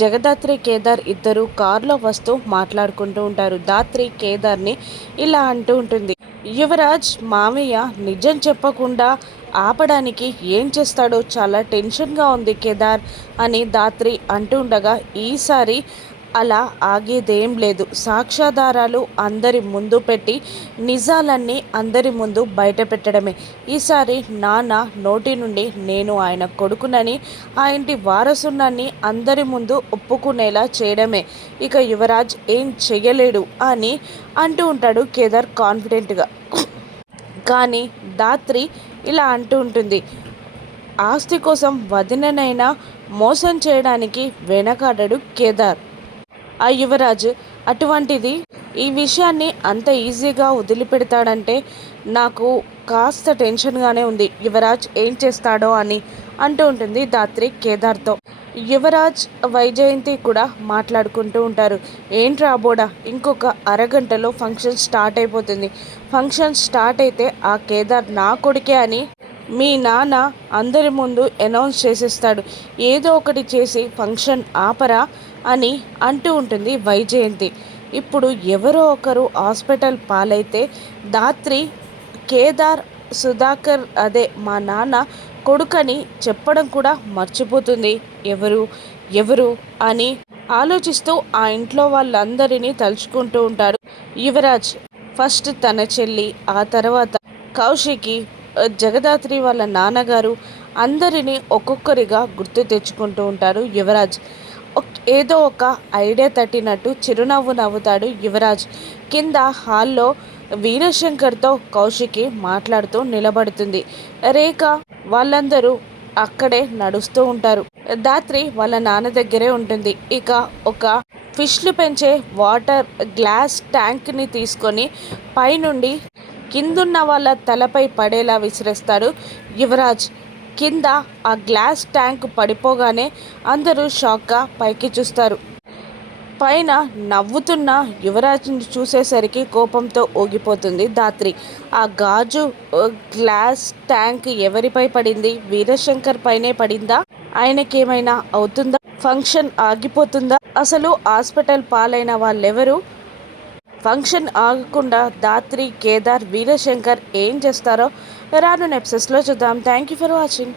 జగదాత్రి కేదార్ ఇద్దరు కారులో వస్తూ మాట్లాడుకుంటూ ఉంటారు. దాత్రి కేదార్ని ఇలా అంటూ ఉంటుంది, యువరాజ్ మావయ్య నిజం చెప్పకుండా ఆపడానికి ఏం చేస్తాడో చాలా టెన్షన్గా ఉంది కేదార్ అని దాత్రి అంటూ ఉండగా, ఈసారి అలా ఆగేదేం లేదు. సాక్ష్యాధారాలు అందరి ముందు పెట్టి నిజాలన్నీ అందరి ముందు బయట పెట్టడమే. ఈసారి నాన్న నోటి నుండి నేను ఆయన కొడుకునని, ఆ ఇంటి వారసున్నాన్ని అందరి ముందు ఒప్పుకునేలా చేయడమే ఇక యువరాజ్ ఏం చెయ్యలేడు అని అంటూ ఉంటాడు కేదార్ కాన్ఫిడెంట్గా. కానీ దాత్రి ఇలా అంటూ ఉంటుంది, ఆస్తి కోసం వదిననైనా మోసం చేయడానికి వెనకాడడు కేదార్ ఆ యువరాజు. అటువంటిది ఈ విషయాన్ని అంత ఈజీగా వదిలిపెడతాడంటే నాకు కాస్త టెన్షన్గానే ఉంది. యువరాజ్ ఏం చేస్తాడో అని అంటూ ఉంటుంది దాత్రి కేదార్తో. యువరాజ్ వైజయంతి కూడా మాట్లాడుకుంటూ ఉంటారు. ఏంటి రాబోడా, ఇంకొక అరగంటలో ఫంక్షన్ స్టార్ట్ అయిపోతుంది. ఫంక్షన్ స్టార్ట్ అయితే ఆ కేదార్ నా కొడుకే అని మీ నాన్న అందరి ముందు అనౌన్స్ చేసేస్తాడు. ఏదో ఒకటి చేసి ఫంక్షన్ ఆపరా అని అంటూ ఉంటుంది వైజయంతి. ఇప్పుడు ఎవరో ఒకరు హాస్పిటల్ పాలైతే దాత్రి కేదార్ సుధాకర్ అదే మా నాన్న కొడుకని చెప్పడం కూడా మర్చిపోతుంది. ఎవరు ఎవరు అని ఆలోచిస్తూ ఆ ఇంట్లో వాళ్ళందరినీ తలుచుకుంటూ ఉంటారు యువరాజ్. ఫస్ట్ తన చెల్లి, ఆ తర్వాత కౌశికి, జగదాత్రి వాళ్ళ నాన్నగారు అందరినీ ఒక్కొక్కరిగా గుర్తు తెచ్చుకుంటూ ఉంటారు యువరాజ్. ఏదో ఒక ఐడియా తట్టినట్టు చిరునవ్వు నవ్వుతాడు యువరాజ్. కింద హాల్లో వీరశంకర్తో కౌశికి మాట్లాడుతూ నిలబడుతుంది. రేఖ వాళ్ళందరూ అక్కడే నడుస్తూ ఉంటారు. దాత్రి వాళ్ళ నాన్న దగ్గరే ఉంటుంది. ఇక ఒక ఫిష్లు పెంచే వాటర్ గ్లాస్ ట్యాంక్ని తీసుకొని పైనుండి కిందున్న వాళ్ళ తలపై పడేలా విసిరేస్తాడు యువరాజ్. కింద ఆ గ్లాస్ ట్యాంక్ పడిపోగానే అందరూ షాక్గా పైకి చూస్తారు. పైన నవ్వుతున్న యువరాజ్ని చూసేసరికి కోపంతో ఊగిపోతుంది దాత్రి. ఆ గాజు గ్లాస్ ట్యాంక్ ఎవరిపై పడింది? వీరశంకర్ పైనే పడిందా? ఆయనకేమైనా అవుతుందా? ఫంక్షన్ ఆగిపోతుందా? అసలు హాస్పిటల్ పాలైన వాళ్ళెవరు? ఫంక్షన్ ఆగకుండా దాత్రి కేదార్ వీరశంకర్ ఏం చేస్తారో రాను ఎపిసోడ్స్లో చూద్దాం. Thank you for watching.